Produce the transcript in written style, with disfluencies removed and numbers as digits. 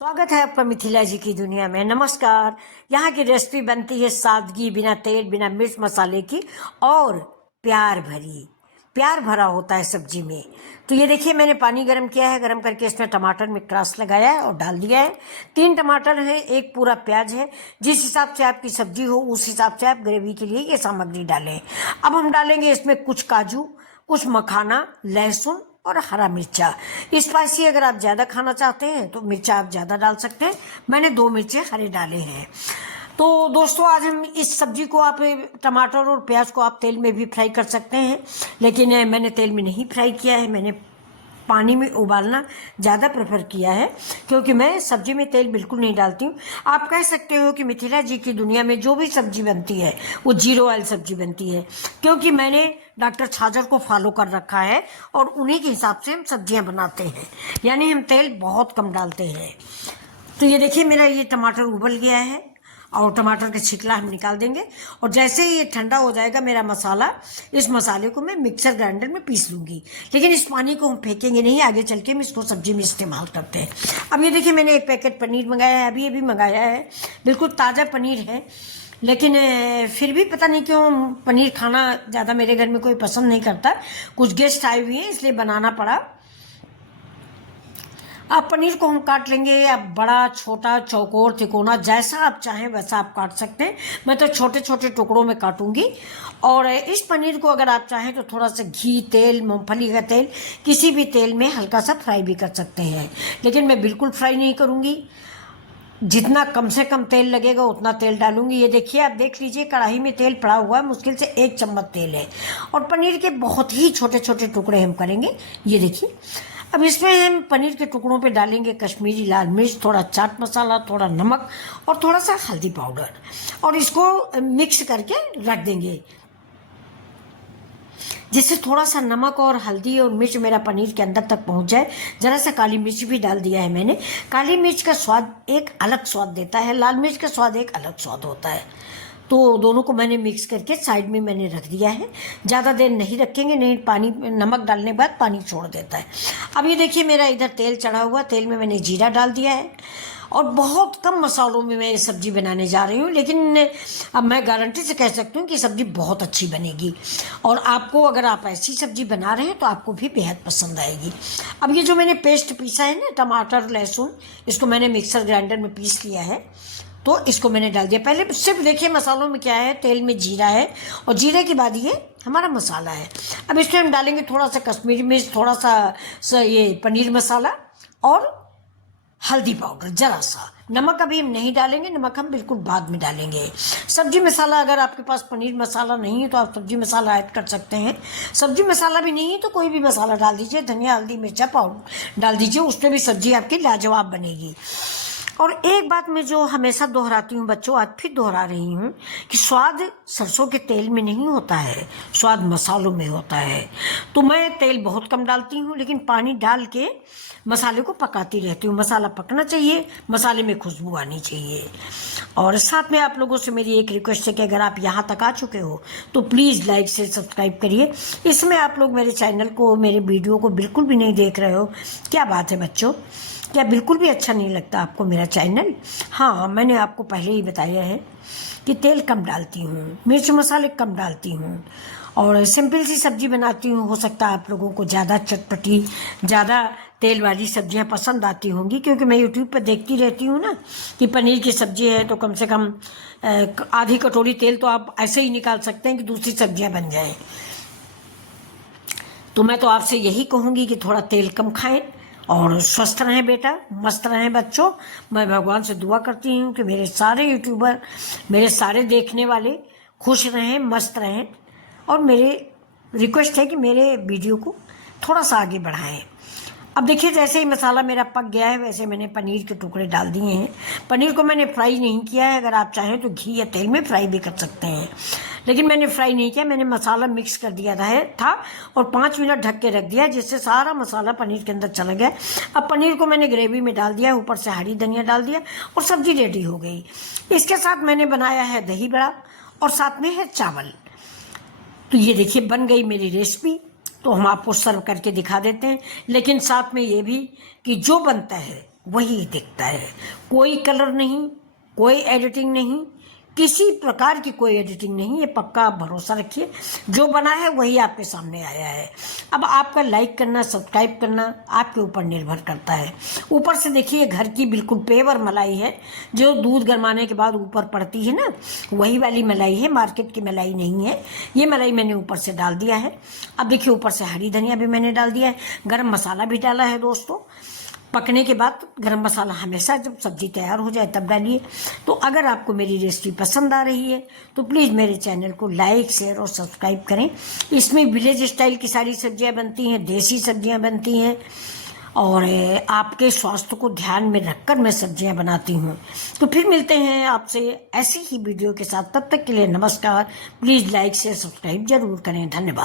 स्वागत है आपका मिथिला जी की दुनिया में। नमस्कार। यहाँ की रेसिपी बनती है सादगी, बिना तेल बिना मिर्च मसाले की और प्यार भरी। प्यार भरा होता है सब्जी में। तो ये देखिए, मैंने पानी गर्म किया है। गर्म करके इसमें टमाटर में क्रश लगाया है और डाल दिया है। 3 टमाटर है, 1 पूरा प्याज है। जिस हिसाब से आपकी सब्जी हो उस हिसाब से आप ग्रेवी के लिए ये सामग्री डालें। अब हम डालेंगे इसमें कुछ काजू, कुछ मखाना, लहसुन और हरा मिर्चा। स्पाइसी अगर आप ज़्यादा खाना चाहते हैं तो मिर्चा आप ज़्यादा डाल सकते हैं। मैंने 2 मिर्चे हरे डाले हैं। तो दोस्तों, आज हम इस सब्जी को आप टमाटर और प्याज को आप तेल में भी फ्राई कर सकते हैं, लेकिन मैंने तेल में नहीं फ्राई किया है। मैंने पानी में उबालना ज़्यादा प्रेफर किया है, क्योंकि मैं सब्जी में तेल बिल्कुल नहीं डालती हूँ। आप कह सकते हो कि मिथिला जी की दुनिया में जो भी सब्जी बनती है वो 0 ऑयल सब्जी बनती है, क्योंकि मैंने डॉक्टर छाजर को फॉलो कर रखा है और उन्हीं के हिसाब से हम सब्जियां बनाते हैं, यानी हम तेल बहुत कम डालते हैं। तो ये देखिए, मेरा ये टमाटर उबल गया है और टमाटर का छिकला हम निकाल देंगे। और जैसे ही ये ठंडा हो जाएगा मेरा मसाला, इस मसाले को मैं मिक्सर ग्राइंडर में पीस लूँगी। लेकिन इस पानी को हम फेंकेंगे नहीं, आगे चल के हम इसको सब्जी में इस्तेमाल करते हैं। अब ये देखिए, मैंने 1 पैकेट पनीर मंगाया है, अभी मंगाया है। बिल्कुल ताज़ा पनीर है, लेकिन फिर भी पता नहीं क्यों पनीर खाना ज़्यादा मेरे घर में कोई पसंद नहीं करता। कुछ गेस्ट आए हुए हैं इसलिए बनाना पड़ा। अब पनीर को हम काट लेंगे। अब बड़ा, छोटा, चौकोर, तिकोना, जैसा आप चाहें वैसा आप काट सकते हैं। मैं तो छोटे छोटे टुकड़ों में काटूंगी। और इस पनीर को अगर आप चाहें तो थोड़ा सा घी, तेल, मूंगफली का तेल, किसी भी तेल में हल्का सा फ्राई भी कर सकते हैं, लेकिन मैं बिल्कुल फ्राई नहीं करूंगी। जितना कम से कम तेल लगेगा उतना तेल डालूंगी। ये देखिए, आप देख लीजिए, कढ़ाई में तेल पड़ा हुआ है, मुश्किल से 1 चम्मच तेल है। और पनीर के बहुत ही छोटे छोटे टुकड़े हम करेंगे। ये देखिए, अब इसमें हम पनीर के टुकड़ों पे डालेंगे कश्मीरी लाल मिर्च, थोड़ा चाट मसाला, थोड़ा नमक और थोड़ा सा हल्दी पाउडर, और इसको मिक्स करके रख देंगे, जिससे थोड़ा सा नमक और हल्दी और मिर्च मेरा पनीर के अंदर तक पहुंच जाए। जरा सा काली मिर्च भी डाल दिया है मैंने। काली मिर्च का स्वाद एक अलग स्वाद देता है, लाल मिर्च का स्वाद एक अलग स्वाद होता है। तो दोनों को मैंने मिक्स करके साइड में मैंने रख दिया है। ज़्यादा देर नहीं रखेंगे, नहीं पानी, नमक डालने के बाद पानी छोड़ देता है। अब ये देखिए, मेरा इधर तेल चढ़ा हुआ, तेल में मैंने जीरा डाल दिया है। और बहुत कम मसालों में मैं ये सब्जी बनाने जा रही हूँ, लेकिन अब मैं गारंटी से कह सकती हूँ कि सब्जी बहुत अच्छी बनेगी। और आपको, अगर आप ऐसी सब्जी बना रहे हैं तो आपको भी बेहद पसंद आएगी। अब ये जो मैंने पेस्ट पीसा है ना, टमाटर, लहसुन, इसको मैंने मिक्सर ग्राइंडर में पीस लिया है। तो इसको मैंने डाल दिया। पहले सिर्फ देखिए मसालों में क्या है, तेल में जीरा है और जीरे के बाद ये हमारा मसाला है। अब इसमें हम डालेंगे थोड़ा सा कश्मीरी मिर्च, थोड़ा सा ये पनीर मसाला और हल्दी पाउडर, जरा सा नमक अभी हम नहीं डालेंगे, नमक हम बिल्कुल बाद में डालेंगे। सब्जी मसाला, अगर आपके पास पनीर मसाला नहीं है तो आप सब्जी मसाला ऐड कर सकते हैं। सब्जी मसाला भी नहीं है तो कोई भी मसाला डाल दीजिए, धनिया, हल्दी, मिर्चा पाउडर डाल दीजिए, उसमें भी सब्जी आपकी लाजवाब बनेगी। और एक बात मैं जो हमेशा दोहराती हूँ बच्चों, आज फिर दोहरा रही हूँ कि स्वाद सरसों के तेल में नहीं होता है, स्वाद मसालों में होता है। तो मैं तेल बहुत कम डालती हूँ, लेकिन पानी डाल के मसाले को पकाती रहती हूँ। मसाला पकना चाहिए, मसाले में खुशबू आनी चाहिए। और साथ में आप लोगों से मेरी एक रिक्वेस्ट है कि अगर आप यहाँ तक आ चुके हो तो प्लीज़ लाइक से सब्सक्राइब करिए। इसमें आप लोग मेरे चैनल को, मेरे वीडियो को बिल्कुल भी नहीं देख रहे हो। क्या बात है बच्चों, क्या बिल्कुल भी अच्छा नहीं लगता आपको मेरा चैनल? हाँ, मैंने आपको पहले ही बताया है कि तेल कम डालती हूँ, मिर्च मसाले कम डालती हूँ और सिंपल सी सब्जी बनाती हूँ। हो सकता है आप लोगों को ज़्यादा चटपटी, ज़्यादा तेल वाली सब्जियाँ पसंद आती होंगी, क्योंकि मैं यूट्यूब पर देखती रहती हूँ ना कि पनीर की सब्जी है तो कम से कम आधी कटोरी तेल तो आप ऐसे ही निकाल सकते हैं कि दूसरी सब्जियाँ बन जाए। तो मैं तो आपसे यही कहूँगी कि थोड़ा तेल कम खाएं और स्वस्थ रहें बेटा, मस्त रहें बच्चों। मैं भगवान से दुआ करती हूँ कि मेरे सारे यूट्यूबर, मेरे सारे देखने वाले खुश रहें, मस्त रहें। और मेरे रिक्वेस्ट है कि मेरे वीडियो को थोड़ा सा आगे बढ़ाएं। अब देखिए, जैसे ही मसाला मेरा पक गया है वैसे मैंने पनीर के टुकड़े डाल दिए हैं। पनीर को मैंने फ्राई नहीं किया है, अगर आप चाहें तो घी या तेल में फ्राई भी कर सकते हैं, लेकिन मैंने फ्राई नहीं किया। मैंने मसाला मिक्स कर दिया था और 5 मिनट ढक के रख दिया, जिससे सारा मसाला पनीर के अंदर चला गया। अब पनीर को मैंने ग्रेवी में डाल दिया, ऊपर से हरी धनिया डाल दिया और सब्जी रेडी हो गई। इसके साथ मैंने बनाया है दही बड़ा और साथ में है चावल। तो ये देखिए, बन गई मेरी रेसिपी। तो हम आपको सर्व करके दिखा देते हैं, लेकिन साथ में ये भी कि जो बनता है वही दिखता है। कोई कलर नहीं, कोई एडिटिंग नहीं, किसी प्रकार की कोई एडिटिंग नहीं। ये पक्का आप भरोसा रखिए, जो बना है वही आपके सामने आया है। अब आपका लाइक करना, सब्सक्राइब करना आपके ऊपर निर्भर करता है। ऊपर से देखिए घर की बिल्कुल पेवर मलाई है, जो दूध गर्माने के बाद ऊपर पड़ती है ना, वही वाली मलाई है, मार्केट की मलाई नहीं है। ये मलाई मैंने ऊपर से डाल दिया है। अब देखिए ऊपर से हरी धनिया भी मैंने डाल दिया है, गरम मसाला भी डाला है दोस्तों। पकने के बाद गरम मसाला हमेशा जब सब्जी तैयार हो जाए तब डालिए। तो अगर आपको मेरी रेसिपी पसंद आ रही है तो प्लीज़ मेरे चैनल को लाइक, शेयर और सब्सक्राइब करें। इसमें विलेज स्टाइल की सारी सब्जियां बनती हैं, देसी सब्जियां बनती हैं, और आपके स्वास्थ्य को ध्यान में रखकर मैं सब्जियां बनाती हूँ। तो फिर मिलते हैं आपसे ऐसी ही वीडियो के साथ, तब तक के लिए नमस्कार। प्लीज़ लाइक, शेयर, सब्सक्राइब जरूर करें। धन्यवाद।